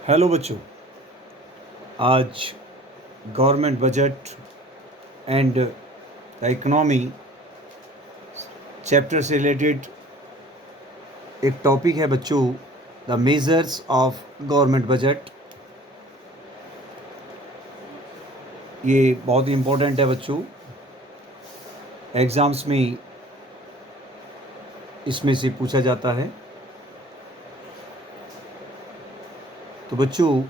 Hello बच्चों, आज government budget and the economy chapter से रिलेटेड एक टॉपिक है बच्चों, the measures of government budget. ये बहुत ही इम्पोर्टेंट है बच्चों, एग्ज़ाम्स में इसमें से पूछा जाता है। तो बच्चों,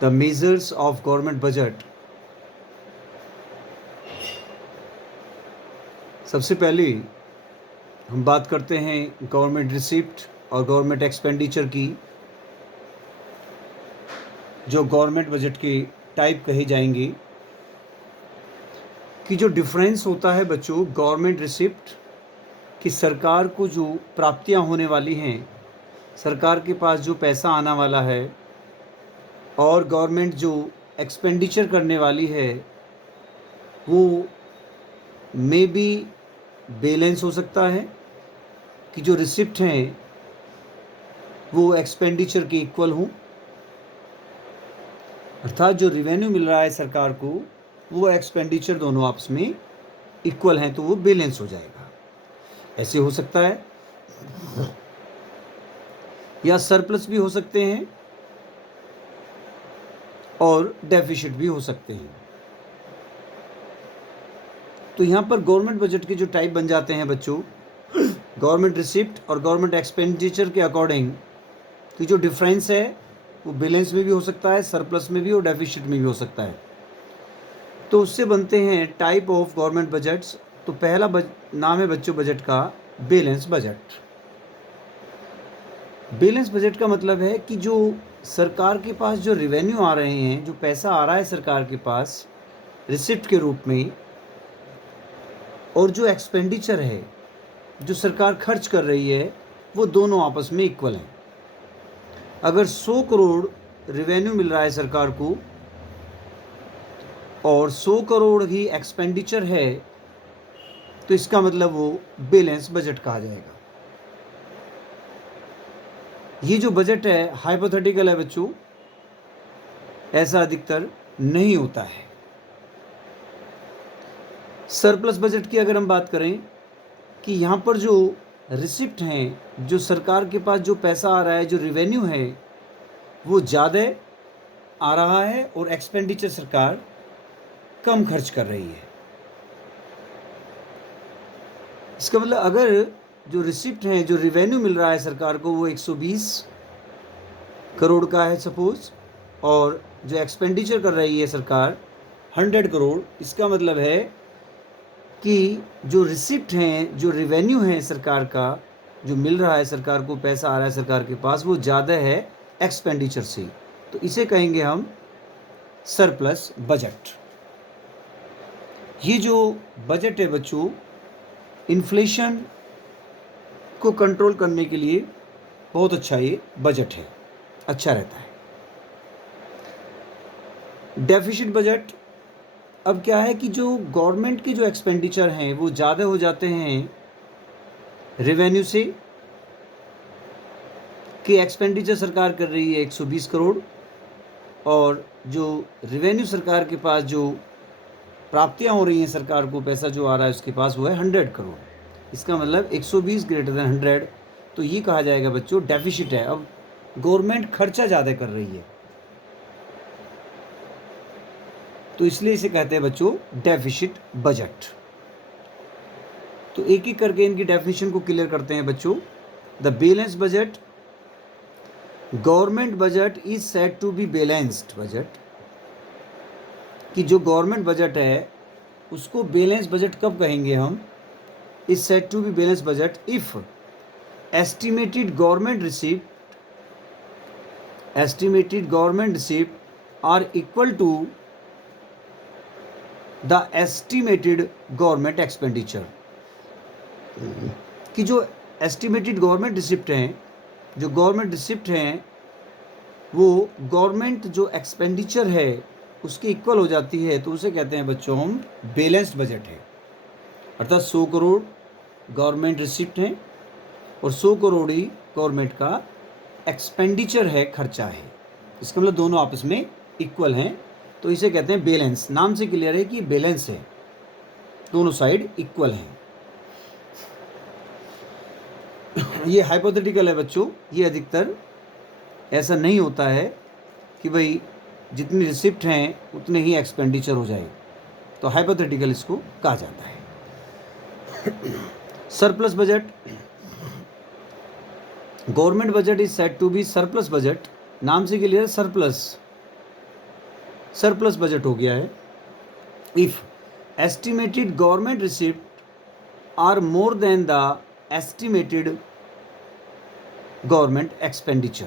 the measures of government budget, सबसे पहले हम बात करते हैं गवर्नमेंट रिसिप्ट और गवर्नमेंट एक्सपेंडिचर की, जो गवर्नमेंट बजट के टाइप कहे जाएंगे। कि जो डिफरेंस होता है बच्चों गवर्नमेंट रिसिप्ट कि सरकार को जो प्राप्तियां होने वाली हैं, सरकार के पास जो पैसा आना वाला है, और गवर्नमेंट जो एक्सपेंडिचर करने वाली है, वो मे बी बैलेंस हो सकता है कि जो रिसिप्ट हैं वो एक्सपेंडिचर के इक्वल हों, अर्थात जो रिवेन्यू मिल रहा है सरकार को वो एक्सपेंडिचर दोनों आपस में इक्वल हैं, तो वो बैलेंस हो जाएगा। ऐसे हो सकता है, या सरप्लस भी हो सकते हैं और डेफिसिट भी हो सकते हैं। तो यहाँ पर गवर्नमेंट बजट के जो टाइप बन जाते हैं बच्चों, गवर्नमेंट रिसिप्ट और गवर्नमेंट एक्सपेंडिचर के अकॉर्डिंग कि जो डिफरेंस है वो बैलेंस में भी हो सकता है, सरप्लस में भी और डेफिसिट में भी हो सकता है। तो उससे बनते हैं टाइप ऑफ गवर्नमेंट बजट्स। तो पहला नाम है बच्चों बजट का बैलेंस बजट। बैलेंस बजट का मतलब है कि जो सरकार के पास जो रेवेन्यू आ रहे हैं, जो पैसा आ रहा है सरकार के पास रिसिप्ट के रूप में, और जो एक्सपेंडिचर है जो सरकार खर्च कर रही है, वो दोनों आपस में इक्वल हैं। अगर 100 करोड़ रेवेन्यू मिल रहा है सरकार को और 100 करोड़ ही एक्सपेंडिचर है, तो इसका मतलब वो बैलेंस बजट कहा जाएगा। ये जो बजट है हाइपोथेटिकल है बच्चों, ऐसा अधिकतर नहीं होता है। सरप्लस बजट की अगर हम बात करें कि यहाँ पर जो रिसिप्ट हैं, जो सरकार के पास जो पैसा आ रहा है, जो रेवेन्यू है, वो ज़्यादा आ रहा है और एक्सपेंडिचर सरकार कम खर्च कर रही है। इसका मतलब अगर जो रिसिप्ट हैं, जो रेवेन्यू मिल रहा है सरकार को, वो 120 करोड़ का है सपोज, और जो एक्सपेंडिचर कर रही है सरकार 100 करोड़, इसका मतलब है कि जो रिसिप्ट हैं, जो रेवेन्यू है सरकार का, जो मिल रहा है सरकार को, पैसा आ रहा है सरकार के पास, वो ज़्यादा है एक्सपेंडिचर से। तो इसे कहेंगे हम सरप्लस बजट। ये जो बजट है बच्चों, इन्फ्लेशन को कंट्रोल करने के लिए बहुत अच्छा ये बजट है, अच्छा रहता है। डेफिसिट बजट, अब क्या है कि जो गवर्नमेंट के जो एक्सपेंडिचर हैं वो ज़्यादा हो जाते हैं रेवेन्यू से, कि एक्सपेंडिचर सरकार कर रही है 120 करोड़ और जो रेवेन्यू सरकार के पास जो प्राप्तियां हो रही हैं, सरकार को पैसा जो आ रहा है उसके पास, वो है 100 करोड़। इसका मतलब 120 ग्रेटर देन 100, तो ये कहा जाएगा बच्चों डेफिसिट है। अब गवर्नमेंट खर्चा ज़्यादा कर रही है, तो इसलिए इसे कहते हैं बच्चों डेफिसिट बजट। तो एक एक करके इनकी डेफिनेशन को क्लियर करते हैं बच्चों। The balance budget, government budget is said to be balanced budget, कि जो गवर्नमेंट बजट है उसको बैलेंस बजट कब कहेंगे हम, is said to be balance budget if estimated government receipt are equal to the estimated government expenditure। कि जो estimated government receipt हैं, जो गवर्नमेंट रिसिप्ट हैं, वो गवर्नमेंट जो एक्सपेंडिचर है उसके इक्वल हो जाती है, तो उसे कहते हैं बच्चों हम बैलेंस्ड बजट है। अर्थात 100 करोड़ गवर्नमेंट रिसिप्ट हैं और 100 करोड़ ही गवर्नमेंट का एक्सपेंडिचर है, खर्चा है, इसका मतलब दोनों आपस में इक्वल हैं, तो इसे कहते हैं बैलेंस। नाम से क्लियर है कि बैलेंस है, दोनों साइड इक्वल हैं। ये हाइपोथेटिकल है बच्चों, ये अधिकतर ऐसा नहीं होता है कि भाई जितनी रिसिप्ट हैं उतने ही एक्सपेंडिचर हो जाए, तो हाइपोथेटिकल इसको कहा जाता है। Surplus budget, government budget is said to be surplus budget. नाम से क्लियर, सरप्लस बजट हो गया है if estimated government receipt are more than the estimated government expenditure.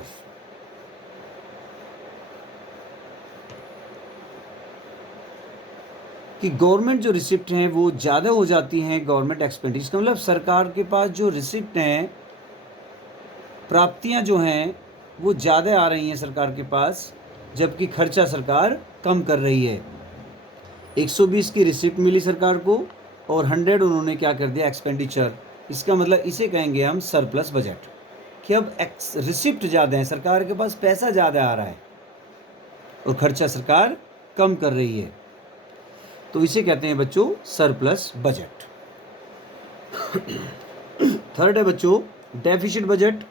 कि गवर्नमेंट जो रिसिप्ट हैं वो ज़्यादा हो जाती हैं गवर्नमेंट एक्सपेंडिचर का मतलब सरकार के पास जो रिसिप्ट हैं, प्राप्तियां जो हैं वो ज़्यादा आ रही हैं सरकार के पास, जबकि खर्चा सरकार कम कर रही है। 120 की रिसिप्ट मिली सरकार को और 100 उन्होंने क्या कर दिया, एक्सपेंडिचर। इसका मतलब इसे कहेंगे हम सरप्लस बजट, कि अब रिसिप्ट ज़्यादा है, सरकार के पास पैसा ज़्यादा आ रहा है और खर्चा सरकार कम कर रही है, तो इसे कहते हैं बच्चों सरप्लस बजट। थर्ड है बच्चों deficit budget.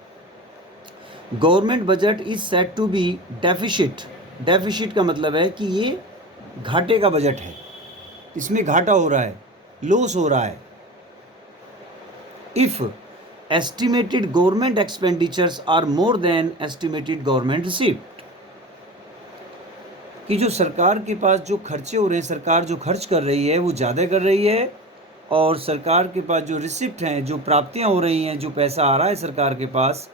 Government budget is said to be deficit. Deficit का मतलब है कि ये घाटे का बजट है, इसमें घाटा हो रहा है, लॉस हो रहा है। If estimated government expenditures are more than estimated government receipt, कि जो सरकार के पास जो खर्चे हो रहे हैं, सरकार जो खर्च कर रही है वो ज़्यादा कर रही है, और सरकार के पास जो रिसिप्ट हैं, जो प्राप्तियां हो रही हैं, जो पैसा आ रहा है सरकार के पास,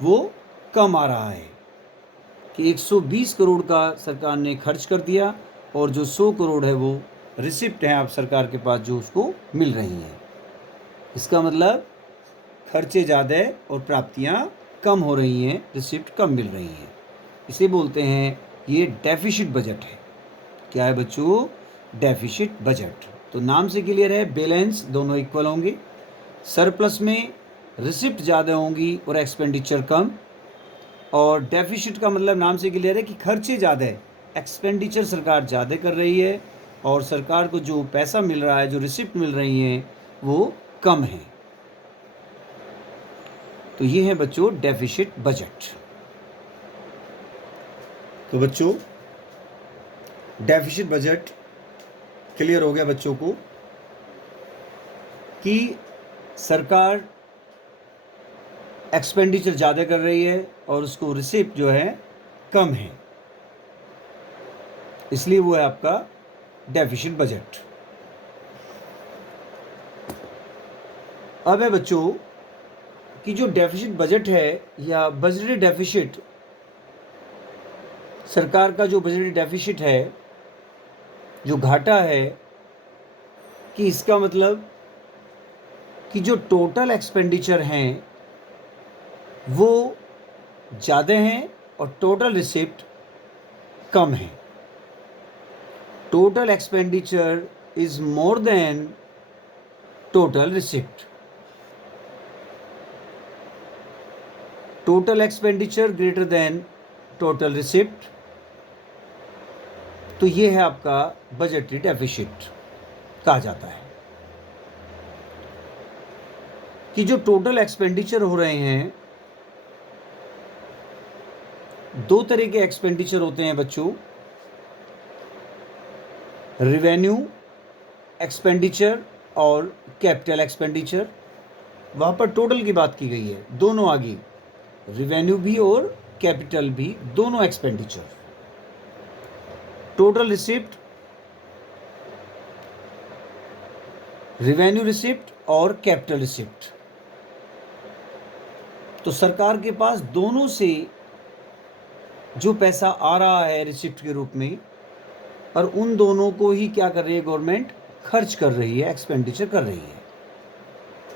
वो कम आ रहा है। कि 120 करोड़ का सरकार ने खर्च कर दिया और जो 100 करोड़ है वो रिसिप्ट हैं आप सरकार के पास जो उसको मिल रही हैं। इसका मतलब खर्चे ज़्यादा और प्राप्तियां कम हो रही हैं, रिसिप्ट कम मिल रही हैं, इसे बोलते हैं ये डेफिसिट बजट है। क्या है बच्चों, डेफिसिट बजट। तो नाम से क्लियर है, बैलेंस, दोनों इक्वल होंगे। सरप्लस में रिसिप्ट ज़्यादा होंगी और एक्सपेंडिचर कम, और डेफिसिट का मतलब नाम से क्लियर है कि खर्चे ज़्यादा है, एक्सपेंडिचर सरकार ज़्यादा कर रही है, और सरकार को जो पैसा मिल रहा है, जो रिसिप्ट मिल रही हैं वो कम है। तो ये है बच्चों डेफिसिट बजट। तो बच्चों डेफिसिट बजट क्लियर हो गया बच्चों को कि सरकार एक्सपेंडिचर ज़्यादा कर रही है और उसको रिसिप्ट जो है कम है, इसलिए वो है आपका डेफिसिट बजट। अब है बच्चों कि जो डेफिसिट बजट है या बजटरी डेफिसिट, सरकार का जो बजटरी डेफिसिट है, जो घाटा है, कि इसका मतलब कि जो टोटल एक्सपेंडिचर हैं वो ज़्यादा हैं और टोटल रिसिप्ट कम है। Total expenditure is more than total receipt. Total expenditure greater than total receipt, तो ये है आपका बजटरी डेफिसिट कहा जाता है। कि जो टोटल एक्सपेंडिचर हो रहे हैं, दो तरह के एक्सपेंडिचर होते हैं बच्चों, रिवेन्यू एक्सपेंडिचर और कैपिटल एक्सपेंडिचर। वहाँ पर टोटल की बात की गई है, दोनों आ गई, रिवेन्यू भी और कैपिटल भी, दोनों expenditure. Total receipt, revenue receipt और कैपिटल रिसिप्ट, तो सरकार के पास दोनों से जो पैसा आ रहा है रिसिप्ट के रूप में, और उन दोनों को ही क्या कर रही है गवर्नमेंट, खर्च कर रही है, एक्सपेंडिचर कर रही है।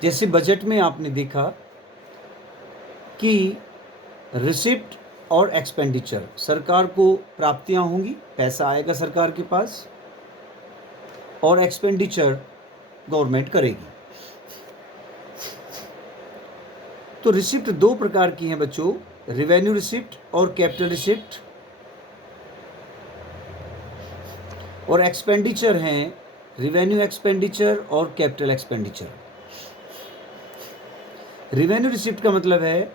जैसे बजट में आपने देखा कि रिसिप्ट और एक्सपेंडिचर, सरकार को प्राप्तियां होंगी, पैसा आएगा सरकार के पास, और एक्सपेंडिचर गवर्नमेंट करेगी। तो रिसिप्ट दो प्रकार की हैं बच्चों, रिवेन्यू रिसिप्ट और कैपिटल रिसिप्ट, और एक्सपेंडिचर हैं रिवेन्यू एक्सपेंडिचर और कैपिटल एक्सपेंडिचर। रिवेन्यू रिसिप्ट का मतलब है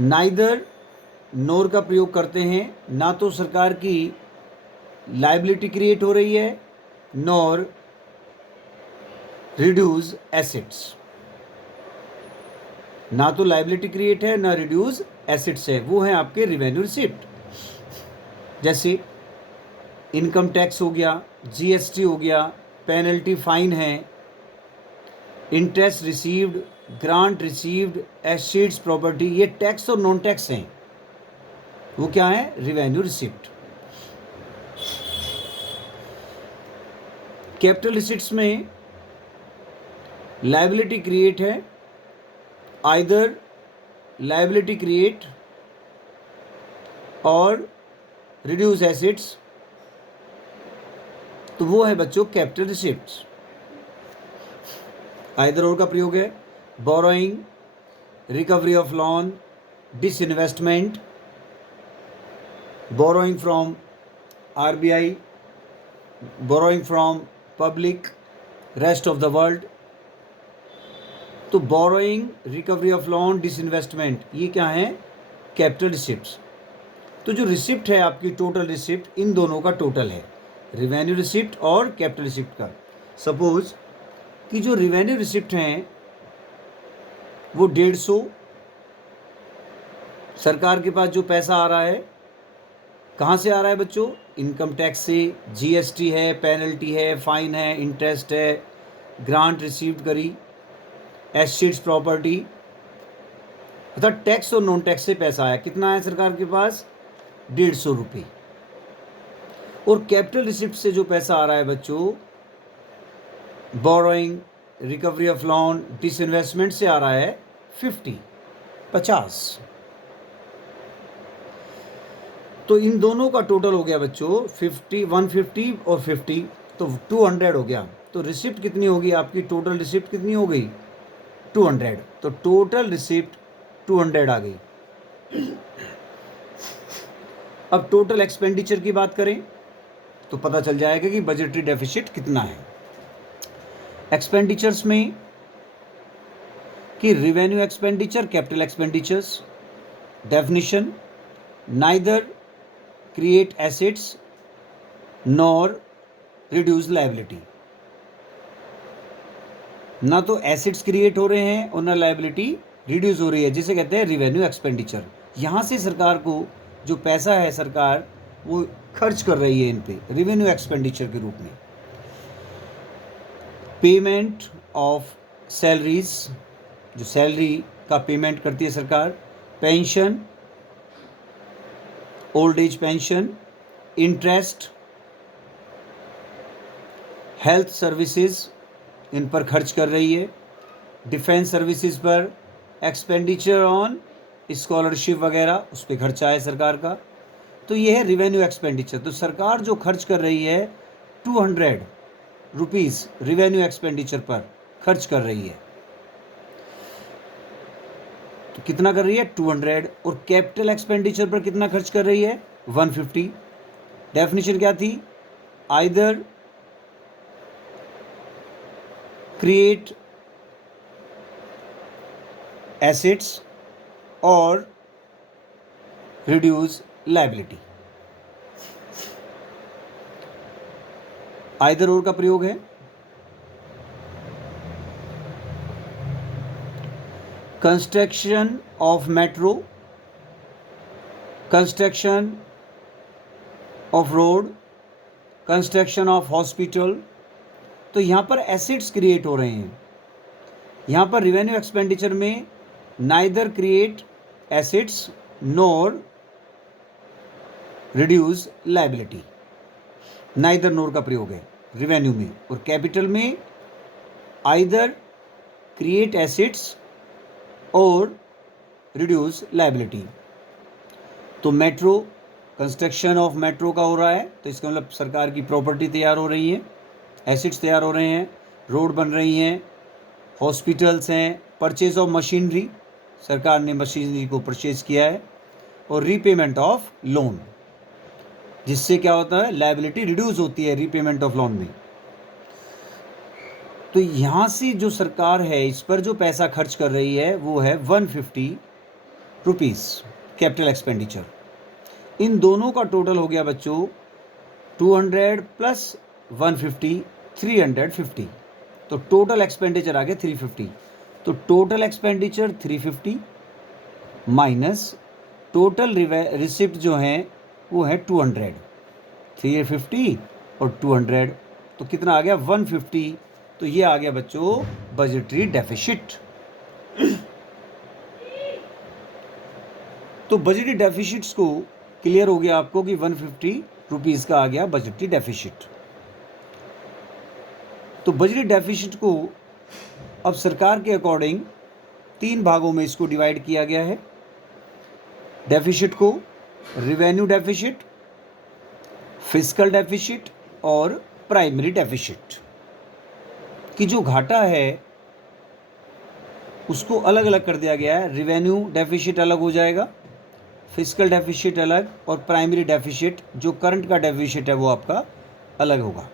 नाइदर नोर का प्रयोग करते हैं, ना तो सरकार की लाइबिलिटी क्रिएट हो रही है नॉर रिड्यूस एसेट्स। ना तो लाइबिलिटी क्रिएट है ना रिड्यूस एसेट्स है, वो है आपके रिवेन्यू रिसिप्ट। जैसे इनकम टैक्स हो गया, जीएसटी हो गया, पेनल्टी फाइन है, interest received, grant received, assets property, ये टैक्स और नॉन टैक्स हैं, वो क्या है? Revenue receipt. कैपिटल रिसिप्ट्स में लायबिलिटी क्रिएट है, आइदर लायबिलिटी क्रिएट और रिड्यूस एसेट्स, तो वो है बच्चों कैपिटल रिसिप्ट्स। आइदर और का प्रयोग है borrowing, recovery of loan, disinvestment, borrowing from RBI, borrowing from public, rest of the world. तो borrowing, recovery of loan, disinvestment, ये क्या है? Capital receipts. तो जो रिसिप्ट है आपकी टोटल रिसिप्ट, इन दोनों का टोटल है, रिवेन्यू रिसिप्ट और कैपिटल रिसिप्ट का। सपोज कि जो रिवेन्यू रिसिप्ट हैं वो 150, सरकार के पास जो पैसा आ रहा है कहाँ से आ रहा है बच्चों? इनकम टैक्स से, जीएसटी है, पेनल्टी है, फाइन है, इंटरेस्ट है, ग्रांट रिसीव्ड करी, एसेट्स प्रॉपर्टी, अर्थात टैक्स और नॉन टैक्स से पैसा आया। कितना है सरकार के पास? 150 रुपये। और कैपिटल रिसिप्ट से जो पैसा आ रहा है बच्चों, borrowing, recovery of loan, disinvestment से आ रहा है 50। तो इन दोनों का टोटल हो गया बच्चों 150 और 50, तो 200 हो गया। तो रिसिप्ट कितनी होगी आपकी? टोटल रिसिप्ट कितनी हो गई? 200। तो टोटल रिसिप्ट 200 आ गई। अब टोटल एक्सपेंडिचर की बात करें तो पता चल जाएगा कि बजटरी डेफिसिट कितना है। एक्सपेंडिचर्स में कि revenue expenditure, capital expenditures. Definition, neither create assets nor reduce liability. ना तो एसेट्स क्रिएट हो रहे हैं और ना लायबिलिटी रिड्यूस हो रही है, जिसे कहते हैं रिवेन्यू एक्सपेंडिचर। यहाँ से सरकार को जो पैसा है सरकार वो खर्च कर रही है इन पे रिवेन्यू एक्सपेंडिचर के रूप में। पेमेंट ऑफ सैलरीज, जो सैलरी का पेमेंट करती है सरकार, pension, old age pension, interest, health services, इन पर खर्च कर रही है, डिफेंस सर्विसेज पर, एक्सपेंडिचर ऑन स्कॉलरशिप वगैरह उस पर खर्चा है सरकार का। तो ये है रिवेन्यू एक्सपेंडिचर। तो सरकार जो खर्च कर रही है 200 रुपीज़ रिवेन्यू एक्सपेंडिचर पर खर्च कर रही है। तो कितना कर रही है? 200। और कैपिटल एक्सपेंडिचर पर कितना खर्च कर रही है? 150। डेफिनेशन क्या थी? आइदर क्रिएट एसेट्स और रिड्यूस लायबिलिटी। आइदर और का प्रयोग है। Construction of metro, construction of road, construction of hospital. तो यहाँ पर एसेट्स क्रिएट हो रहे हैं। यहाँ पर रिवेन्यू एक्सपेंडिचर में neither create assets nor reduce liability, neither nor का प्रयोग है रिवेन्यू में। और कैपिटल में आइदर क्रिएट एसेट्स और रिड्यूस लायबिलिटी। तो मेट्रो, कंस्ट्रक्शन ऑफ मेट्रो का हो रहा है, तो इसका मतलब सरकार की प्रॉपर्टी तैयार हो रही है, एसेट्स तैयार हो रहे हैं, रोड बन रही हैं, हॉस्पिटल्स हैं, परचेज ऑफ मशीनरी, सरकार ने मशीनरी को परचेज किया है, और रीपेमेंट ऑफ लोन, जिससे क्या होता है, लायबिलिटी रिड्यूस होती है रीपेमेंट ऑफ लोन में। तो यहाँ से जो सरकार है इस पर जो पैसा खर्च कर रही है वो है 150 रुपीज़ कैपिटल एक्सपेंडिचर। इन दोनों का टोटल हो गया बच्चों 200 प्लस 150 350, तो टोटल एक्सपेंडिचर आ गया 350। तो total expenditure 350 minus total receipt जो हैं वो है 200, 350 और 200, तो कितना आ गया 150। तो ये आ गया बच्चों बजटरी डेफिसिट। तो बजटरी डेफिसिट्स को क्लियर हो गया आपको कि 150 रुपीज़ का आ गया बजटरी डेफिसिट। तो बजटरी डेफिसिट को अब सरकार के अकॉर्डिंग 3 भागों में इसको डिवाइड किया गया है। डेफिसिट को रिवेन्यू डेफिसिट, फिस्कल डेफिसिट और प्राइमरी डेफिसिट की जो घाटा है उसको अलग अलग कर दिया गया है। रिवेन्यू डेफिसिट अलग हो जाएगा, फिस्कल डेफिसिट अलग, और प्राइमरी डेफिसिट जो करंट का डेफिसिट है वो आपका अलग होगा।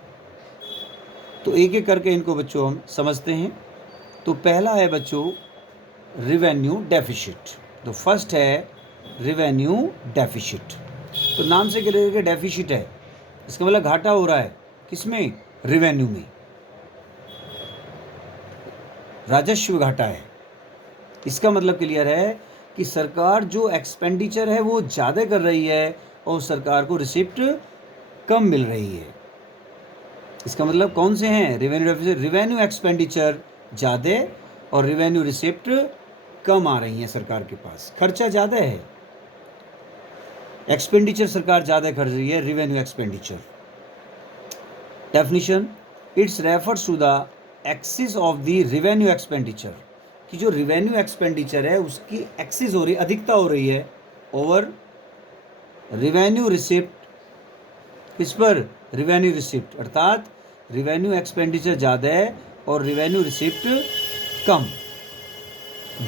तो एक एक करके इनको बच्चों हम समझते हैं। तो पहला है बच्चों रिवेन्यू डेफिसिट। तो फर्स्ट है रिवेन्यू डेफिसिट। तो नाम से क्लियर कि डेफिसिट है, इसका मतलब घाटा हो रहा है किसमें, रिवेन्यू में, राजस्व घाटा है। इसका मतलब क्लियर है कि सरकार जो एक्सपेंडिचर है वो ज़्यादा कर रही है और सरकार को रिसिप्ट कम मिल रही है। इसका मतलब कौन से हैं, रिवेन्यू डेफिसिट, रिवेन्यू एक्सपेंडिचर ज़्यादा और रिवेन्यू रिसिप्ट कम आ रही हैं सरकार के पास। खर्चा ज़्यादा है, एक्सपेंडिचर सरकार ज़्यादा कर रही है, revenue expenditure. Definition, it's refers to the excess of the revenue expenditure, कि जो रिवेन्यू एक्सपेंडिचर है उसकी एक्सिस हो रही, अधिकता हो रही है ओवर रिवेन्यू रिसिप्ट। किस पर, रिवेन्यू रिसिप्ट, अर्थात रिवेन्यू एक्सपेंडिचर ज़्यादा है और रिवेन्यू रिसिप्ट कम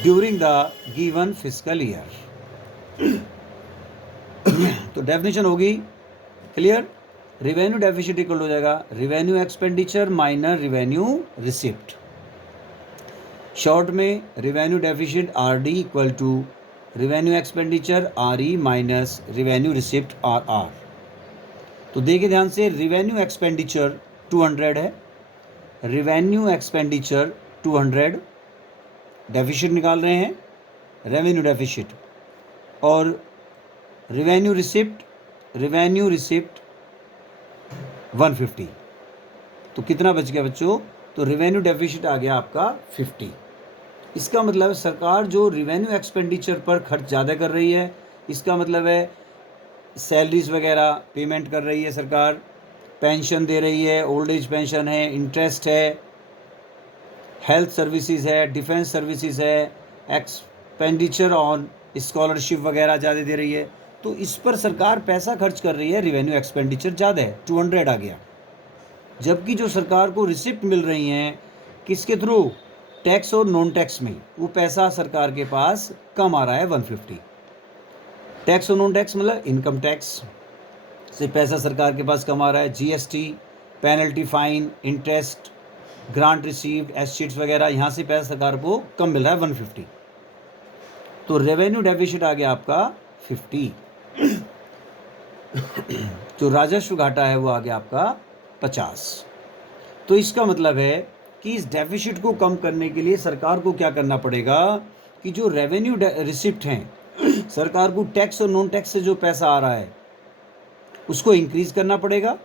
during the given fiscal year. तो डेफिनेशन होगी क्लियर, रिवेन्यू डेफिसिट इक्वल हो जाएगा revenue expenditure minus revenue receipt. Short में revenue deficit R D equal to revenue expenditure R E minus revenue receipt R R. तो देखिए ध्यान से, revenue expenditure 200 है, रिवेन्यू एक्सपेंडिचर 200, डेफिसिट निकाल रहे हैं रेवेन्यू डेफिसिट, और रिवेन्यू रिसिप्ट 150। तो कितना बच गया बच्चों, तो रिवेन्यू डेफिसिट आ गया आपका 50। इसका मतलब है सरकार जो रिवेन्यू एक्सपेंडिचर पर खर्च ज़्यादा कर रही है, इसका मतलब है सैलरीज वगैरह पेमेंट कर रही है सरकार, पेंशन दे रही है, ओल्ड एज पेंशन है, इंटरेस्ट है, हेल्थ सर्विसेज है, डिफेंस सर्विसेज है, एक्सपेंडिचर ऑन स्कॉलरशिप वगैरह ज़्यादा दे रही है। तो इस पर सरकार पैसा खर्च कर रही है, रिवेन्यू एक्सपेंडिचर ज़्यादा है, 200 आ गया। जबकि जो सरकार को रिसिप्ट मिल रही हैं किसके थ्रू, टैक्स और नॉन टैक्स में, वो पैसा सरकार के पास कम आ रहा है 150। टैक्स और नॉन टैक्स मतलब इनकम टैक्स से पैसा सरकार के पास कम आ रहा है, GST, penalty, fine, interest, grant received, assets वगैरह, यहाँ से पैसा सरकार को कम मिल रहा है 150। तो रेवेन्यू डेफिसिट आ गया आपका 50। जो राजस्व घाटा है वो आ गया आपका 50। तो इसका मतलब है कि इस डेफिसिट को कम करने के लिए सरकार को क्या करना पड़ेगा कि जो रेवेन्यू रिसिप्ट हैं, सरकार को टैक्स और नॉन टैक्स से जो पैसा आ रहा है उसको इंक्रीज करना पड़ेगा,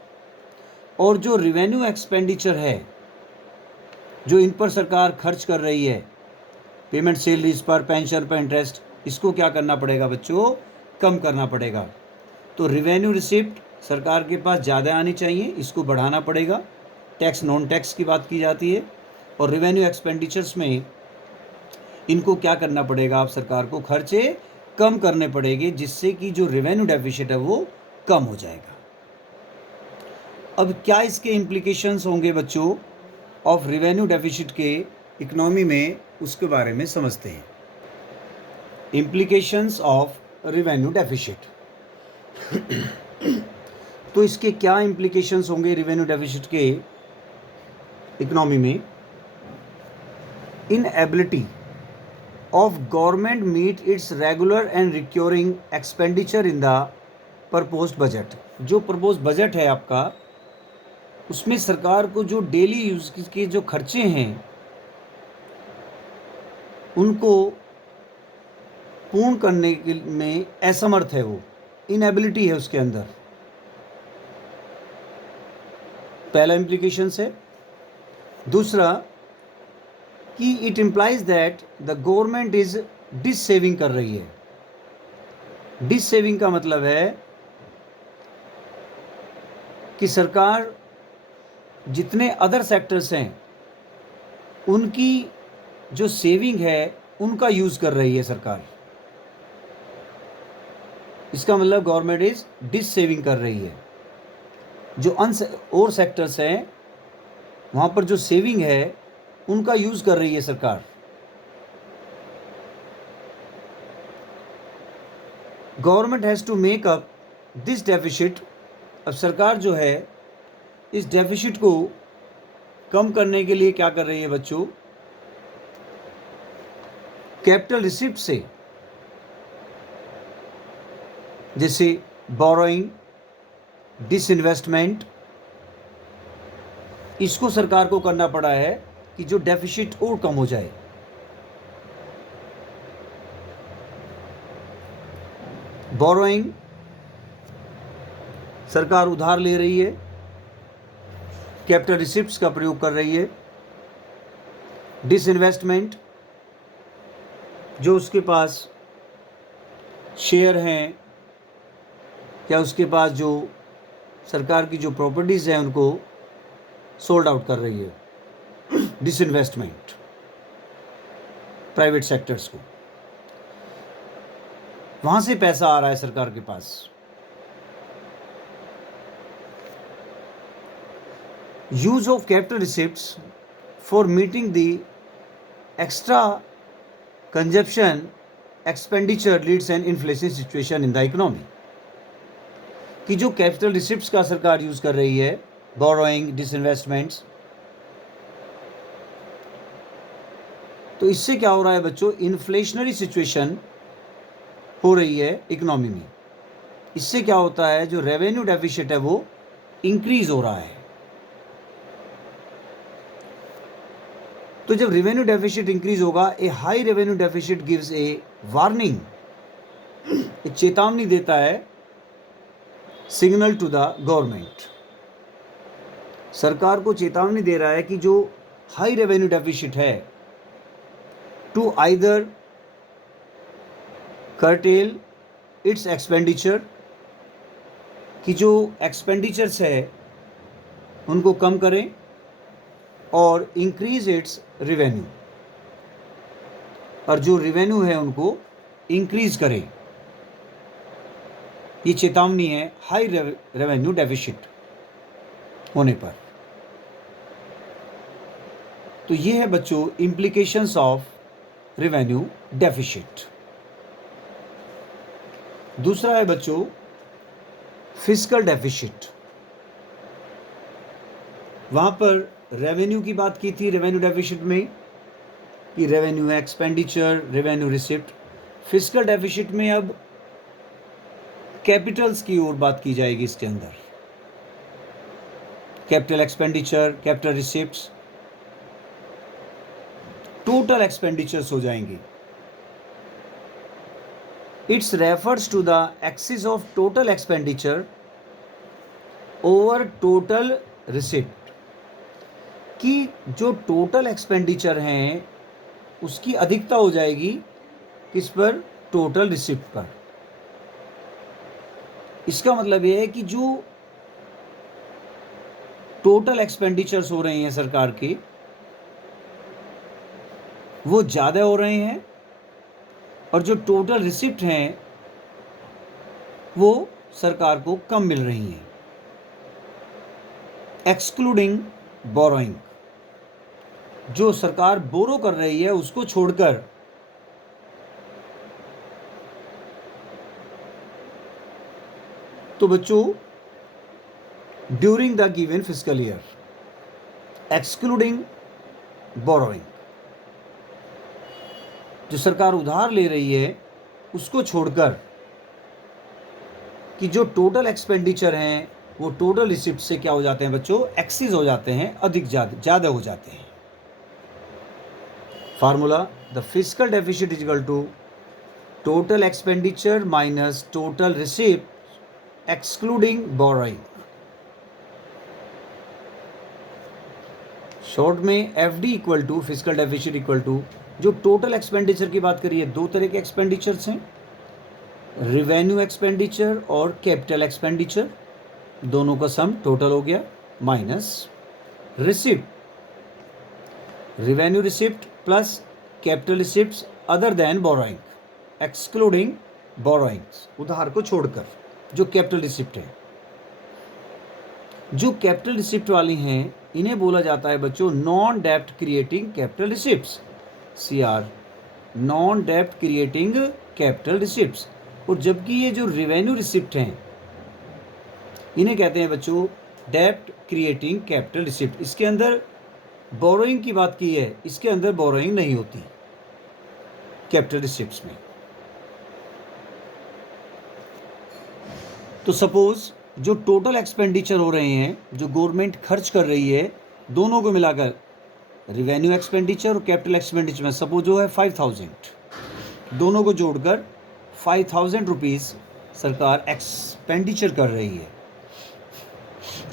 और जो रिवेन्यू एक्सपेंडिचर है जो इन पर सरकार खर्च कर रही है, पेमेंट सैलरीज पर, पेंशन पर, इंटरेस्ट, इसको क्या करना पड़ेगा बच्चों, कम करना पड़ेगा। तो रिवेन्यू रिसिप्ट सरकार के पास ज़्यादा आनी चाहिए, इसको बढ़ाना पड़ेगा, टैक्स नॉन टैक्स की बात की जाती है, और रिवेन्यू एक्सपेंडिचर्स में इनको क्या करना पड़ेगा, आप सरकार को खर्चे कम करने पड़ेंगे, जिससे कि जो रिवेन्यू डेफिसिट है वो कम हो जाएगा। अब क्या इसके इम्प्लीकेशंस होंगे बच्चों ऑफ रिवेन्यू डेफिसिट के इकोनॉमी में, उसके बारे में समझते हैं। Implications of revenue deficit. तो इसके क्या इम्प्लीकेशंस होंगे रिवेन्यू डेफिसिट के इकोनॉमी में? Inability of government meet its regular and recurring expenditure in the proposed budget। जो proposed budget है आपका, उसमें सरकार को जो डेली यूज के जो खर्चे हैं उनको पूर्ण करने के में असमर्थ है, वो इनएबिलिटी है उसके अंदर। पहला इम्प्लीकेशन है। दूसरा कि it implies that the government is dissaving कर रही है। डिस सेविंग का मतलब है कि सरकार जितने अदर सेक्टर्स हैं उनकी जो सेविंग है उनका यूज कर रही है सरकार। इसका मतलब गवर्नमेंट इज डिस सेविंग कर रही है। जो और सेक्टर्स हैं वहां पर जो सेविंग है उनका यूज कर रही है सरकार। Government has to make up this deficit. अब सरकार जो है इस डेफिसिट को कम करने के लिए क्या कर रही है बच्चों? कैपिटल रिसिप्ट से, जैसे बोरोइंग, डिसइन्वेस्टमेंट, इसको सरकार को करना पड़ा है कि जो डेफिसिट और कम हो जाए। बोरोइंग, सरकार उधार ले रही है, कैपिटल रिसिप्ट्स का प्रयोग कर रही है। डिसइन्वेस्टमेंट, जो उसके पास शेयर हैं या उसके पास जो सरकार की जो प्रॉपर्टीज़ हैं उनको सोल्ड आउट कर रही है। डिसइन्वेस्टमेंट, प्राइवेट सेक्टर्स को, वहां से पैसा आ रहा है सरकार के पास। Use of capital receipts for meeting the extra consumption expenditure leads an inflation situation in the economy. कि जो कैपिटल रिसिप्ट्स का सरकार यूज कर रही है, बोरोइंग, डिसइन्वेस्टमेंट्स, तो इससे क्या हो रहा है बच्चों? इन्फ्लेशनरी सिचुएशन हो रही है इकोनॉमी में। इससे क्या होता है? जो रेवेन्यू डेफिसिट है वो इंक्रीज हो रहा है। तो जब रेवेन्यू डेफिसिट इंक्रीज होगा, a high revenue deficit gives a warning, एक चेतावनी देता है, सिग्नल टू द गवर्नमेंट, सरकार को चेतावनी दे रहा है कि जो हाई रेवेन्यू डेफिसिट है, to either curtail its expenditure, कि जो एक्सपेंडिचर्स है उनको कम करें, और इंक्रीज इट्स रेवेन्यू, और जो रेवेन्यू है उनको इंक्रीज करें। ये चेतावनी है हाई रेवेन्यू डेफिसिट होने पर। तो ये है बच्चों इम्प्लीकेशंस ऑफ रेवेन्यू डेफिसिट। दूसरा है बच्चों फिस्कल डेफिसिट। वहां पर रेवेन्यू की बात की थी रेवेन्यू डेफिसिट में, कि revenue expenditure, revenue receipt. Fiscal deficit में अब कैपिटल्स की ओर बात की जाएगी। इसके अंदर capital expenditure, capital receipts, total expenditures हो जाएंगे। It refers to the excess of total expenditure over total receipt, कि जो टोटल एक्सपेंडिचर हैं उसकी अधिकता हो जाएगी किस पर? टोटल रिसिप्ट पर। इसका मतलब यह है कि जो टोटल एक्सपेंडिचर्स हो रहे हैं सरकार के, वो ज़्यादा हो रहे हैं, और जो टोटल रिसिप्ट हैं वो सरकार को कम मिल रही हैं। एक्सक्लूडिंग बोरोइंग, जो सरकार बोरो कर रही है उसको छोड़कर तो बच्चों during the given fiscal year excluding borrowing, जो सरकार उधार ले रही है उसको छोड़कर कि जो टोटल एक्सपेंडिचर हैं वो टोटल रिसिप्ट से क्या हो जाते हैं बच्चों, एक्सीज हो जाते हैं, अधिक ज़्यादा हो जाते हैं। Formula, the fiscal deficit is equal to total expenditure minus total receipt excluding borrowing. Short में F D equal to fiscal deficit equal to, जो टोटल एक्सपेंडिचर की बात करिए, दो तरह के एक्सपेंडिचर्स हैं, रिवेन्यू एक्सपेंडिचर और कैपिटल एक्सपेंडिचर, दोनों का सम टोटल हो गया, minus receipt, revenue receipt plus capital receipts other than borrowing excluding borrowings, उधार को छोड़कर जो कैपिटल रिसिप्ट है। जो कैपिटल रिसिप्ट वाली हैं इन्हें बोला जाता है बच्चों नॉन डेप्ट creating capital receipts, CR, non डेप्ट क्रिएटिंग कैपिटल रिसिप्ट्स। और जबकि ये जो रिवेन्यू रिसिप्ट हैं इन्हें कहते हैं बच्चों डेप्ट क्रिएटिंग कैपिटल रिसिप्ट। इसके अंदर बोरोइंग की बात की है, इसके अंदर बोरोइंग नहीं होती कैपिटल रिसिप्ट्स में। तो सपोज जो टोटल एक्सपेंडिचर हो रहे हैं, जो गवर्नमेंट खर्च कर रही है, दोनों को मिलाकर रिवेन्यू एक्सपेंडिचर और कैपिटल एक्सपेंडिचर में सपोज जो है 5000, दोनों को जोड़कर 5000 रुपीज़ सरकार एक्सपेंडिचर कर रही है,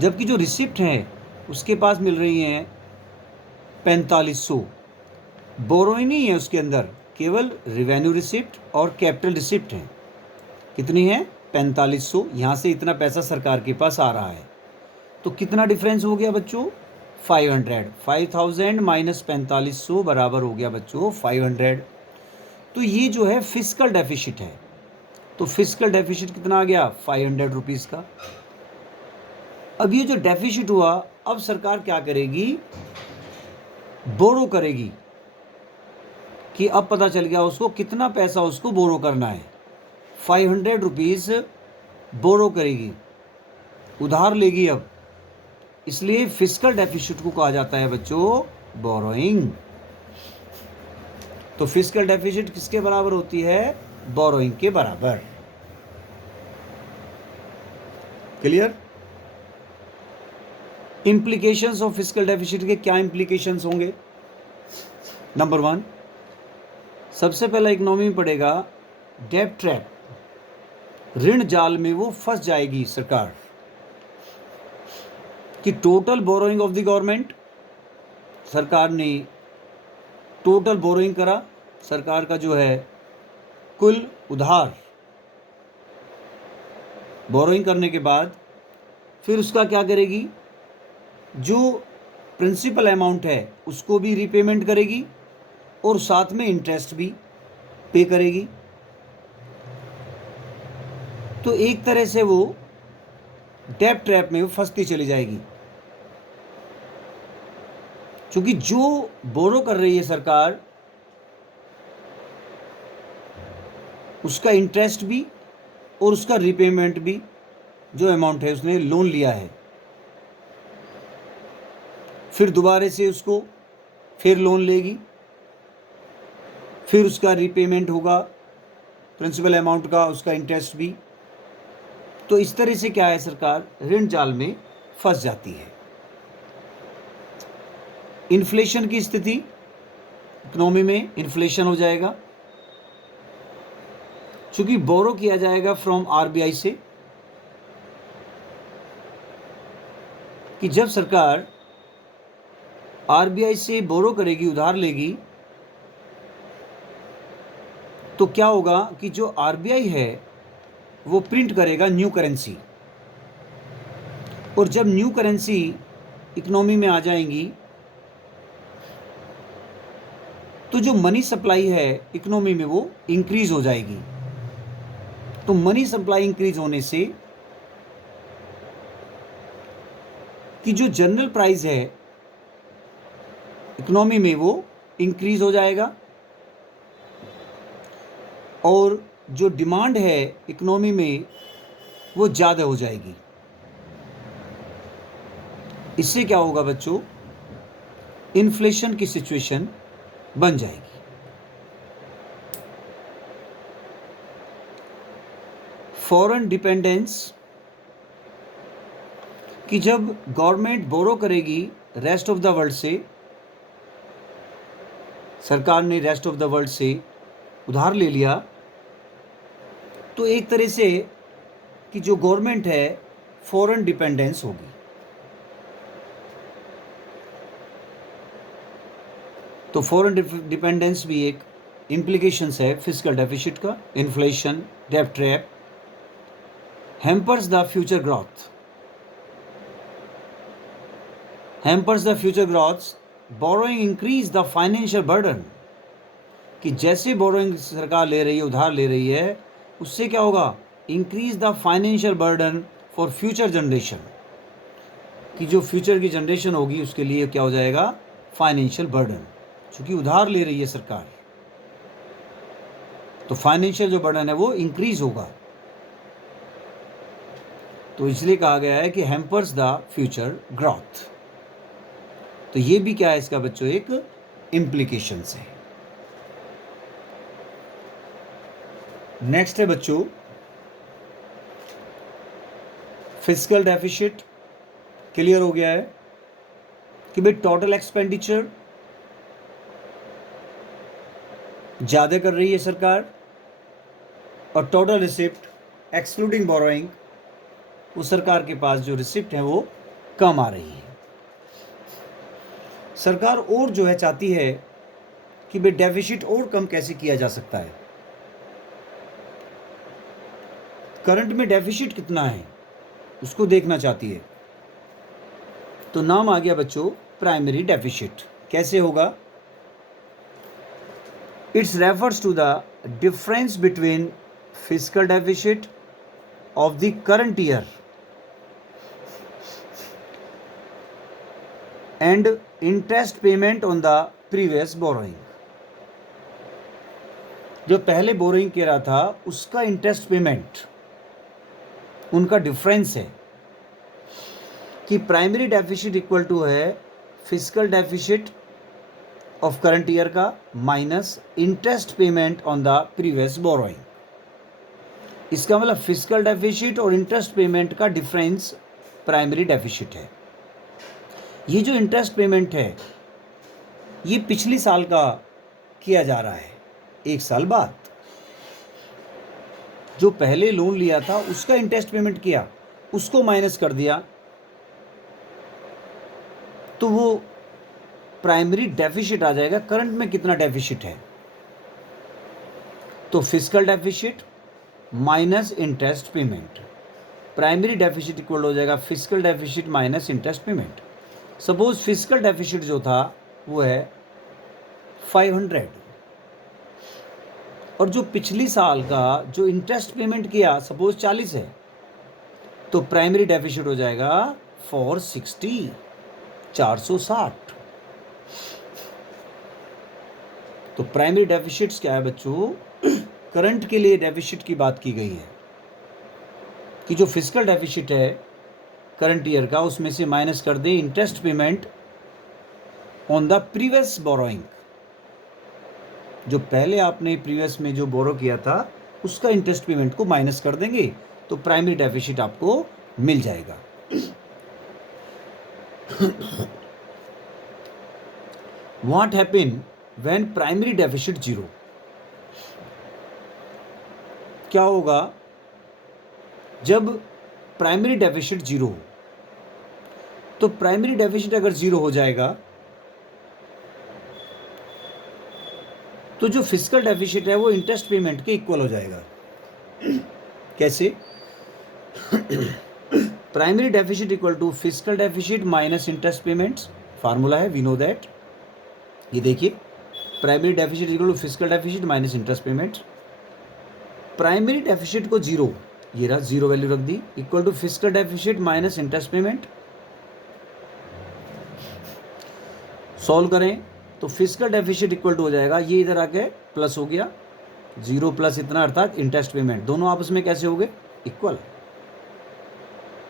जबकि जो रिसिप्ट हैं उसके पास मिल रही हैं 4500। बोरोइंग नहीं है उसके अंदर, केवल रिवेन्यू रिसिप्ट और कैपिटल रिसिप्ट हैं। कितनी है? 4500। यहाँ से इतना पैसा सरकार के पास आ रहा है, तो कितना डिफरेंस हो गया बच्चों? 500। 5000 माइनस 4500 बराबर हो गया बच्चों 500। तो ये जो है फिस्कल डेफिसिट है। तो फिस्कल डेफिसिट कितना आ गया? 500 रुपीज़ का। अब ये जो डेफिसिट हुआ, अब सरकार क्या करेगी? बोरो करेगी, कि अब पता चल गया उसको कितना पैसा उसको बोरो करना है। 500 रुपीज़ बोरो करेगी, उधार लेगी अब, इसलिए फिस्कल डेफिसिट को कहा जाता है बच्चों बोरोइंग। तो फिस्कल डेफिसिट किसके बराबर होती है? बोरोइंग के बराबर। Clear? Implications of fiscal deficit के क्या इम्प्लीकेशंस होंगे? नंबर 1, सबसे पहला इकोनॉमी में पड़ेगा डेब्ट ट्रैप, ऋण जाल में वो फंस जाएगी सरकार, कि total borrowing of the government, सरकार ने टोटल बोरोइंग करा, सरकार का जो है कुल उधार, बोरोइंग करने के बाद फिर उसका क्या करेगी? जो प्रिंसिपल अमाउंट है उसको भी रीपेमेंट करेगी और साथ में इंटरेस्ट भी पे करेगी। तो एक तरह से वो डेब्ट ट्रैप में फंसती चली जाएगी, क्योंकि जो बोरो कर रही है सरकार उसका इंटरेस्ट भी और उसका रीपेमेंट भी, जो अमाउंट है उसने लोन लिया है, फिर दोबारा से उसको फिर लोन लेगी, फिर उसका रीपेमेंट होगा प्रिंसिपल अमाउंट का, उसका इंटरेस्ट भी। तो इस तरह से क्या है, सरकार ऋण जाल में फंस जाती है। इन्फ्लेशन की स्थिति, इकोनॉमी में इन्फ्लेशन हो जाएगा, क्योंकि बोरो किया जाएगा फ्रॉम RBI से, कि जब सरकार RBI से बोरो करेगी, उधार लेगी, तो क्या होगा कि जो RBI है वो प्रिंट करेगा न्यू करेंसी, और जब न्यू करेंसी इकोनॉमी में आ जाएंगी तो जो मनी सप्लाई है इकोनॉमी में वो इंक्रीज हो जाएगी। तो मनी सप्लाई इंक्रीज होने से कि जो जनरल प्राइस है इकोनॉमी में वो इंक्रीज हो जाएगा, और जो डिमांड है इकोनॉमी में वो ज़्यादा हो जाएगी। इससे क्या होगा बच्चों, इन्फ्लेशन की सिचुएशन बन जाएगी। फॉरेन डिपेंडेंस कि जब गवर्नमेंट बोरो करेगी रेस्ट ऑफ द वर्ल्ड से, सरकार ने रेस्ट ऑफ द वर्ल्ड से उधार ले लिया, तो एक तरह से कि जो गवर्नमेंट है फॉरेन डिपेंडेंस होगी। तो फॉरेन डिपेंडेंस भी एक इम्प्लीकेशंस है फिजिकल डेफिसिट का। इन्फ्लेशन, डेब्ट trap, hampers the future growth, hampers the future growth, borrowing increase the financial burden कि जैसे बोरोइंग सरकार ले रही है, उधार ले रही है, उससे क्या होगा, increase the financial burden for future generation कि जो फ्यूचर की जनरेशन होगी उसके लिए क्या हो जाएगा, फाइनेंशियल बर्डन, क्योंकि उधार ले रही है सरकार, तो फाइनेंशियल जो बर्डन है वो इंक्रीज होगा। तो इसलिए कहा गया है कि हैम्पर्स द फ्यूचर ग्रोथ। तो ये भी क्या है इसका बच्चों, एक इम्प्लीकेशंस है। नेक्स्ट है बच्चों फिजिकल डेफिसिट। क्लियर हो गया है कि भाई टोटल एक्सपेंडिचर ज़्यादा कर रही है सरकार और टोटल रिसिप्ट एक्सक्लूडिंग बोरोइंग, वो सरकार के पास जो रिसिप्ट है वो कम आ रही है। सरकार और जो है चाहती है कि भाई डेफिसिट और कम कैसे किया जा सकता है। करंट में डेफिसिट कितना है उसको देखना चाहती है। तो नाम आ गया बच्चों प्राइमरी डेफिसिट। कैसे होगा, it's refers to the difference between physical deficit of the current year and interest payment on the previous borrowing. जो पहले बोरोइंग किया रहा था उसका इंटरेस्ट पेमेंट, उनका डिफरेंस है कि प्राइमरी डेफिसिट इक्वल टू है fiscal deficit of current year का minus interest payment on the previous borrowing. इसका मतलब फिजिकल डेफिसिट और इंटरेस्ट पेमेंट का डिफरेंस प्राइमरी डेफिसिट है। ये जो इंटरेस्ट पेमेंट है ये पिछली साल का किया जा रहा है, एक साल बाद जो पहले लोन लिया था उसका इंटरेस्ट पेमेंट किया, उसको माइनस कर दिया, तो वो प्राइमरी डेफिसिट आ जाएगा। करंट में कितना डेफिसिट है, तो physical deficit minus interest payment, primary deficit equal हो जाएगा physical deficit minus interest payment. Suppose physical deficit जो था वो है 500 और जो पिछली साल का जो इंटरेस्ट पेमेंट किया सपोज 40 है, तो प्राइमरी डेफिसिट हो जाएगा 460, 460। तो प्राइमरी डेफिसिट्स क्या है बच्चों, करंट के लिए डेफिसिट की बात की गई है कि जो फिजिकल डेफिसिट है करंट ईयर का उसमें से माइनस कर दें interest payment on the previous borrowing. जो पहले आपने प्रीवियस में जो बोरो किया था उसका इंटरेस्ट पेमेंट को माइनस कर देंगे तो प्राइमरी डेफिसिट आपको मिल जाएगा। What happen when primary deficit zero, क्या होगा जब प्राइमरी डेफिसिट जीरो हो। तो प्राइमरी डेफिसिट अगर जीरो हो जाएगा तो जो फिजिकल डेफिसिट है वो इंटरेस्ट पेमेंट के इक्वल हो जाएगा। कैसे, primary deficit equal to fiscal deficit minus interest payments, formula है वी नो दैट। ये देखिए primary deficit equal to fiscal deficit minus interest payments. Primary deficit को जीरो, ये रहा जीरो वैल्यू रख दी, equal to fiscal deficit minus interest payment. Solve करें तो फिजिकल डेफिसिट इक्वल टू हो जाएगा, ये इधर आके प्लस हो गया, जीरो प्लस इतना अर्थात इंटरेस्ट पेमेंट, दोनों आपस में कैसे हो गए, इक्वल।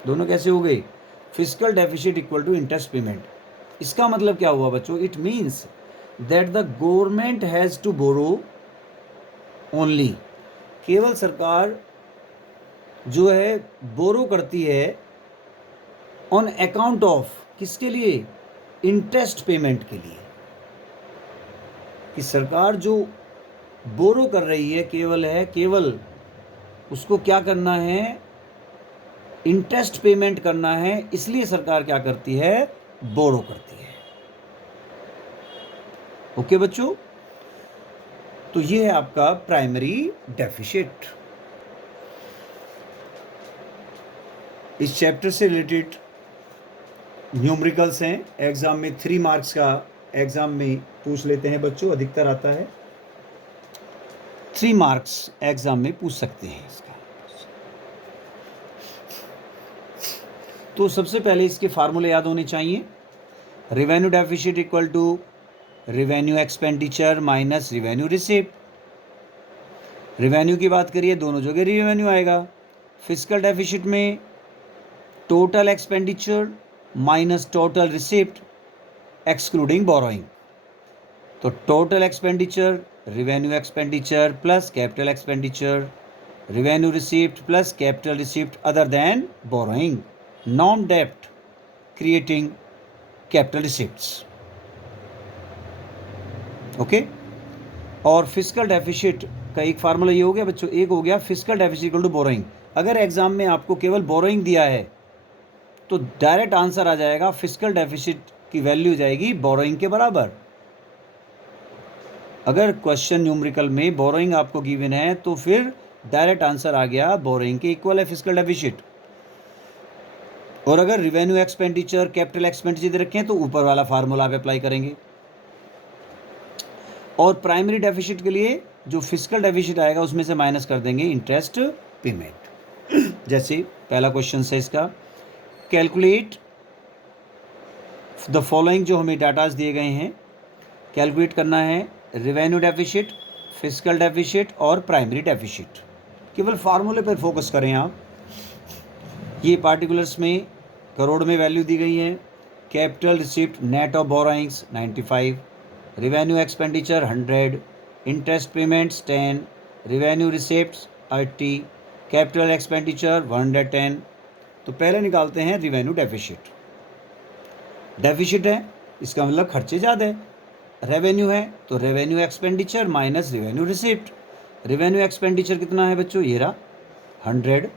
दोनों कैसे हो गए? Physical deficit equal to interest payment. इसका मतलब क्या हुआ बच्चों? It means that the government has to borrow only, केवल सरकार जो है बोरो करती है ऑन अकाउंट ऑफ, किसके लिए? इंटरेस्ट पेमेंट के लिए। कि सरकार जो बोरो कर रही है केवल उसको क्या करना है? इंटरेस्ट पेमेंट करना है, इसलिए सरकार क्या करती है? बोरो करती है। ओके बच्चों, तो ये है आपका प्राइमरी डेफिसिट। इस चैप्टर से रिलेटेड न्यूमेरिकल्स हैं, एग्जाम में 3 मार्क्स का एग्जाम में पूछ लेते हैं बच्चों, अधिकतर आता है 3 मार्क्स एग्जाम में पूछ सकते हैं इसका। तो सबसे पहले इसके फार्मूले याद होने चाहिए। Revenue deficit equal to revenue expenditure minus revenue receipt. Revenue की बात करिए, दोनों जगह रेवेन्यू आएगा। फिजिकल डेफिसिट में total expenditure minus total receipt excluding borrowing. तो total expenditure revenue expenditure plus capital expenditure, revenue receipt plus capital receipt other than borrowing, non डेप्ट creating capital receipts. Okay, और फिजिकल डेफिसिट का एक formula ये हो गया बच्चों, एक हो गया physical deficit equal to borrowing. अगर एग्जाम में आपको केवल बोरोइंग दिया है तो डायरेक्ट आंसर आ जाएगा, फिजिकल डेफिसिट की वैल्यू जाएगी बोरोइंग के बराबर। अगर क्वेश्चन न्यूमेरिकल में बोरोइंग आपको गिवन है तो फिर डायरेक्ट आंसर आ गया बोरोइंग के इक्वल है फिजिकल डेफिसिट। और अगर रेवेन्यू एक्सपेंडिचर कैपिटल एक्सपेंडिचर दे रखे हैं तो ऊपर वाला फार्मूला आप अप्लाई करेंगे। और प्राइमरी डेफिसिट के लिए जो फिजिकल डेफिसिट आएगा उसमें से माइनस कर देंगे इंटरेस्ट पेमेंट। जैसे पहला क्वेश्चन है इसका, कैलकुलेट द फॉलोइंग, जो हमें डाटाज दिए गए हैं कैलकुलेट करना है, रेवेन्यू डेफिसिट, फिजिकल डेफिसिट और प्राइमरी डेफिसिट। केवल फार्मूले पर फोकस करें आप। ये पार्टिकुलर्स में करोड़ में वैल्यू दी गई है। Capital receipt net of borrowings 95, revenue expenditure 100, interest payments 10, revenue receipts 80, capital expenditure 110। तो पहले निकालते हैं रेवेन्यू डेफिसिट। डेफिसिट है इसका मतलब खर्चे ज़्यादा है, रेवेन्यू है तो revenue expenditure minus revenue receipt. Revenue expenditure कितना है बच्चों? ये रहा 100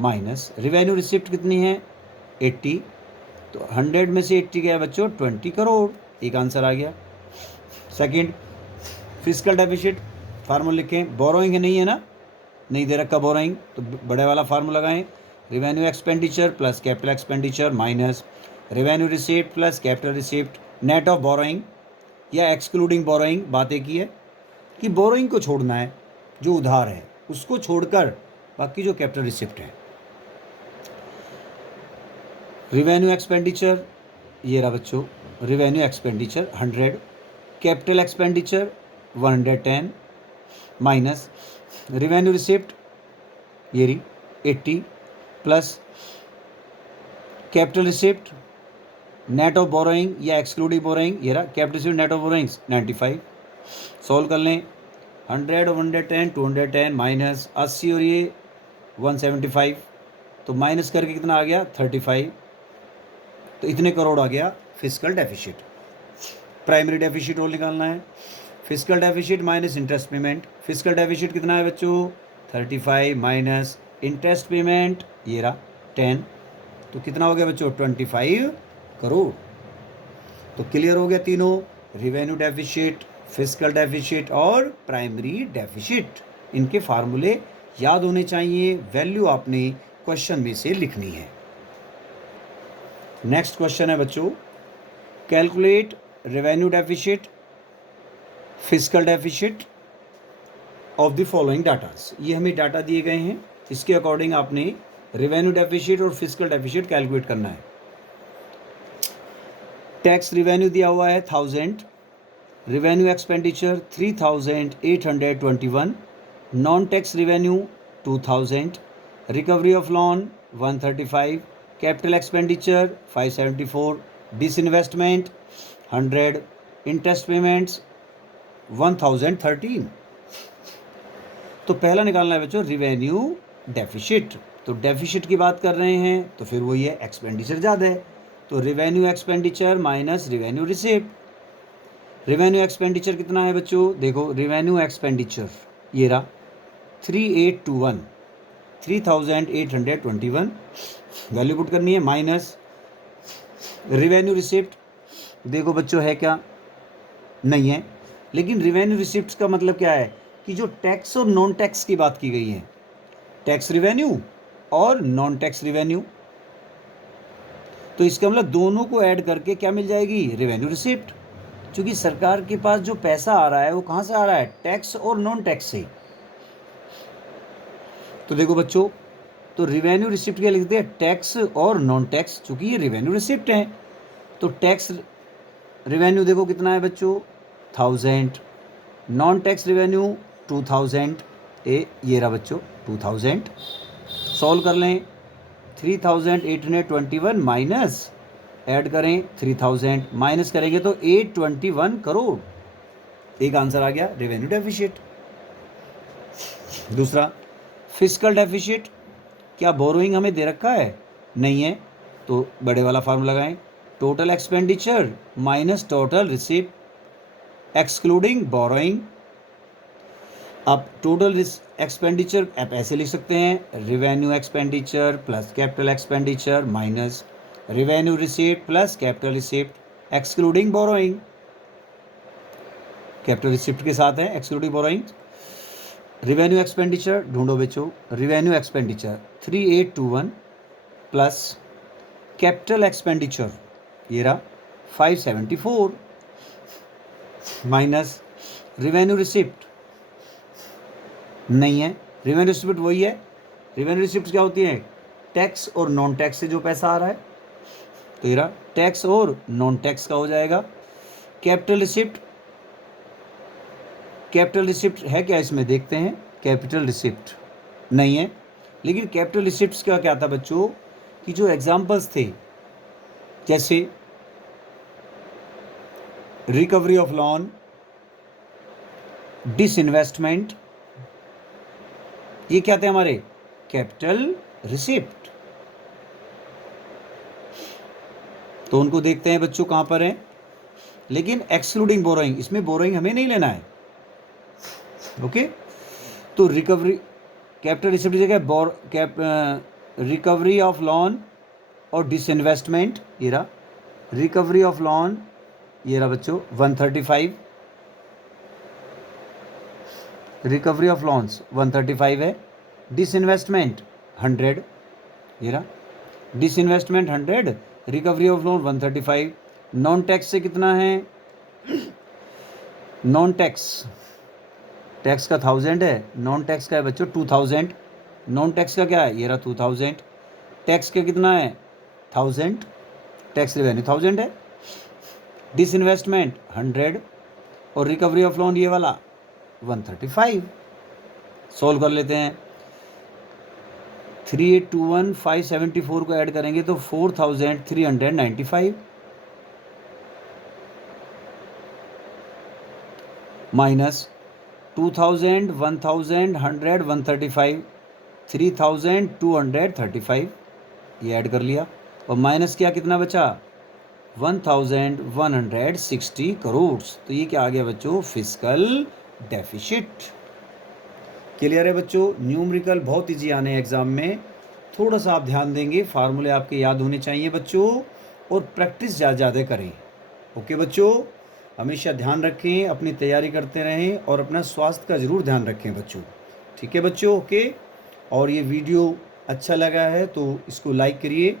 माइनस रेवेन्यू रिसिप्ट कितनी है? 80। तो 100 में से 80 गया बच्चों 20 करोड़, एक आंसर आ गया। सेकंड, फिजिकल डेफिसिट फार्मूला लिखें, बोरोइंग है नहीं है ना, नहीं दे रखा बोरोइंग, तो बड़े वाला फार्मूला लगाएं, revenue expenditure plus capital expenditure minus revenue receipt plus capital receipt net of borrowing या एक्सक्लूडिंग बोरोइंग। बात एक ही है कि बोरोइंग को छोड़ना है, जो उधार है उसको छोड़कर बाकी जो कैपिटल रिसिप्ट है। रेवेन्यू एक्सपेंडिचर ये रहा बच्चों, revenue expenditure 100, capital expenditure 110 minus revenue receipt ये रही 80 plus capital receipt net of borrowing या एक्सक्लूडिंग बोरोइंग ये रहा capital receipt net of borrowings 95। Solve कर लें, 100 और 110 210 माइनस 80 और ये 175, तो माइनस करके कितना आ गया 35। तो इतने करोड़ आ गया फिजिकल डेफिसिट। प्राइमरी डेफिसिट और निकालना है, fiscal deficit minus interest payment. Physical deficit कितना है बच्चों? 35 माइनस इंटरेस्ट पेमेंट ये रहा 10, तो कितना हो गया बच्चों? 25 करोड़। तो क्लियर हो गया तीनों, रेवेन्यू डेफिसिट, फिजिकल डेफिसिट और प्राइमरी डेफिसिट। इनके फार्मूले याद होने चाहिए, वैल्यू आपने क्वेश्चन में से लिखनी है। नेक्स्ट क्वेश्चन है बच्चों, calculate revenue deficit, physical deficit of the following datas. ये हमें डाटा दिए गए हैं, इसके अकॉर्डिंग आपने रेवेन्यू डेफिसिट और फिजिकल डेफिसिट कैलकुलेट करना है। टैक्स रिवेन्यू दिया हुआ है 1000, revenue expenditure 3821, non tax revenue 2000, recovery of loan 135, capital expenditure 574, disinvestment 100, interest payments 1013। तो पहला निकालना है बच्चों रिवेन्यू डेफिसिट। तो डेफिसिट की बात कर रहे हैं तो फिर वही है, एक्सपेंडिचर ज़्यादा है, तो revenue expenditure minus revenue receipt. Revenue expenditure कितना है बच्चों, देखो रिवेन्यू एक्सपेंडिचर ये रहा 3821, 3821 वैल्यू पुट करनी है, माइनस रिवेन्यू रिसिप्ट देखो बच्चों है क्या, नहीं है, लेकिन रिवेन्यू रिसिप्ट का मतलब क्या है कि जो टैक्स और नॉन टैक्स की बात की गई है, टैक्स रिवेन्यू और नॉन टैक्स रिवेन्यू, तो इसका मतलब दोनों को ऐड करके क्या मिल जाएगी, रिवेन्यू रिसिप्ट। क्योंकि सरकार के पास जो पैसा आ रहा है वो कहाँ से आ रहा है, टैक्स और नॉन टैक्स से। तो देखो बच्चों, तो रिवेन्यू रिसिप्ट क्या लिखते हैं, टैक्स और नॉन टैक्स, चूंकि ये रिवेन्यू रिसिप्ट है तो टैक्स रिवेन्यू देखो कितना है बच्चों 1000, नॉन टैक्स रिवेन्यू 2000, ये रहा बच्चों 2000। सॉल्व कर लें, 3821 माइनस ऐड करें 3000, माइनस करेंगे तो 821 करोड़, एक आंसर आ गया रेवेन्यू डेफिसिट। दूसरा फिस्कल डेफिसिट, क्या बोरोइंग हमें दे रखा है, नहीं है, तो बड़े वाला फार्मूला लगाएं, total expenditure minus total receipt excluding borrowing. अब टोटल एक्सपेंडिचर आप ऐसे लिख सकते हैं, revenue expenditure plus capital expenditure minus revenue receipt plus capital receipt excluding borrowing. Capital receipt के साथ है एक्सक्लूडिंग बोरोइंग। रिवेन्यू एक्सपेंडिचर ढूंढो बच्चों, revenue expenditure 3821 plus capital expenditure ये रहा 574 माइनस रिवेन्यू रिसिप्ट, नहीं है, रिवेन्यू रिसिप्ट वही है, रिवेन्यू रिसिप्ट क्या होती है, टैक्स और नॉन टैक्स से जो पैसा आ रहा है, तो ये रहा टैक्स और नॉन टैक्स का हो जाएगा। कैपिटल रिसिप्ट, कैपिटल रिसिप्ट है क्या इसमें देखते हैं, कैपिटल रिसिप्ट नहीं है, लेकिन कैपिटल रिसिप्ट्स का क्या था बच्चों कि जो एग्जांपल्स थे जैसे रिकवरी ऑफ लोन, डिसइन्वेस्टमेंट, ये क्या थे हमारे कैपिटल रिसिप्ट। तो उनको देखते हैं बच्चों कहां पर है, लेकिन एक्सक्लूडिंग बोरोइंग, इसमें बोरोइंग हमें नहीं लेना है, ओके। तो रिकवरी कैपिटल रिसिप्ट की जगह रिकवरी ऑफ लोन और डिसइन्वेस्टमेंट, ये रहा रिकवरी ऑफ लोन, ये रहा बच्चों 135, रिकवरी ऑफ लोन्स 135 है, डिसइन्वेस्टमेंट 100, ये रहा disinvestment 100, recovery of loan 135। Non tax से कितना है, नॉन टैक्स, टैक्स का 1000 है, नॉन टैक्स का है बच्चों 2000, नॉन टैक्स का क्या है, ये रहा 2000, टैक्स का कितना है 1000, टैक्स रिवेन्यू 1000 है, डिसइन्वेस्टमेंट 100 और रिकवरी ऑफ लोन ये वाला 135। सॉल्व कर लेते हैं, 3821 574 को ऐड करेंगे तो 4395 माइनस 2000 1000 100 135 3235, ये ऐड कर लिया और माइनस किया कितना बचा 1160 करोड़। तो ये क्या आ गया बच्चों, फिस्कल डेफिसिट। क्लियर है बच्चों, न्यूमेरिकल बहुत इजी आने हैं एग्जाम में, थोड़ा सा आप ध्यान देंगे, फार्मूले आपके याद होने चाहिए बच्चों और प्रैक्टिस ज़्यादा करें। ओके बच्चों, हमेशा ध्यान रखें, अपनी तैयारी करते रहें और अपना स्वास्थ्य का ज़रूर ध्यान रखें बच्चों, ठीक है बच्चों, ओके। और ये वीडियो अच्छा लगा है तो इसको लाइक करिए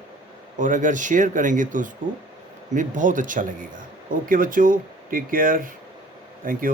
और अगर शेयर करेंगे तो उसको हमें बहुत अच्छा लगेगा। ओके बच्चों, टेक केयर, थैंक यू।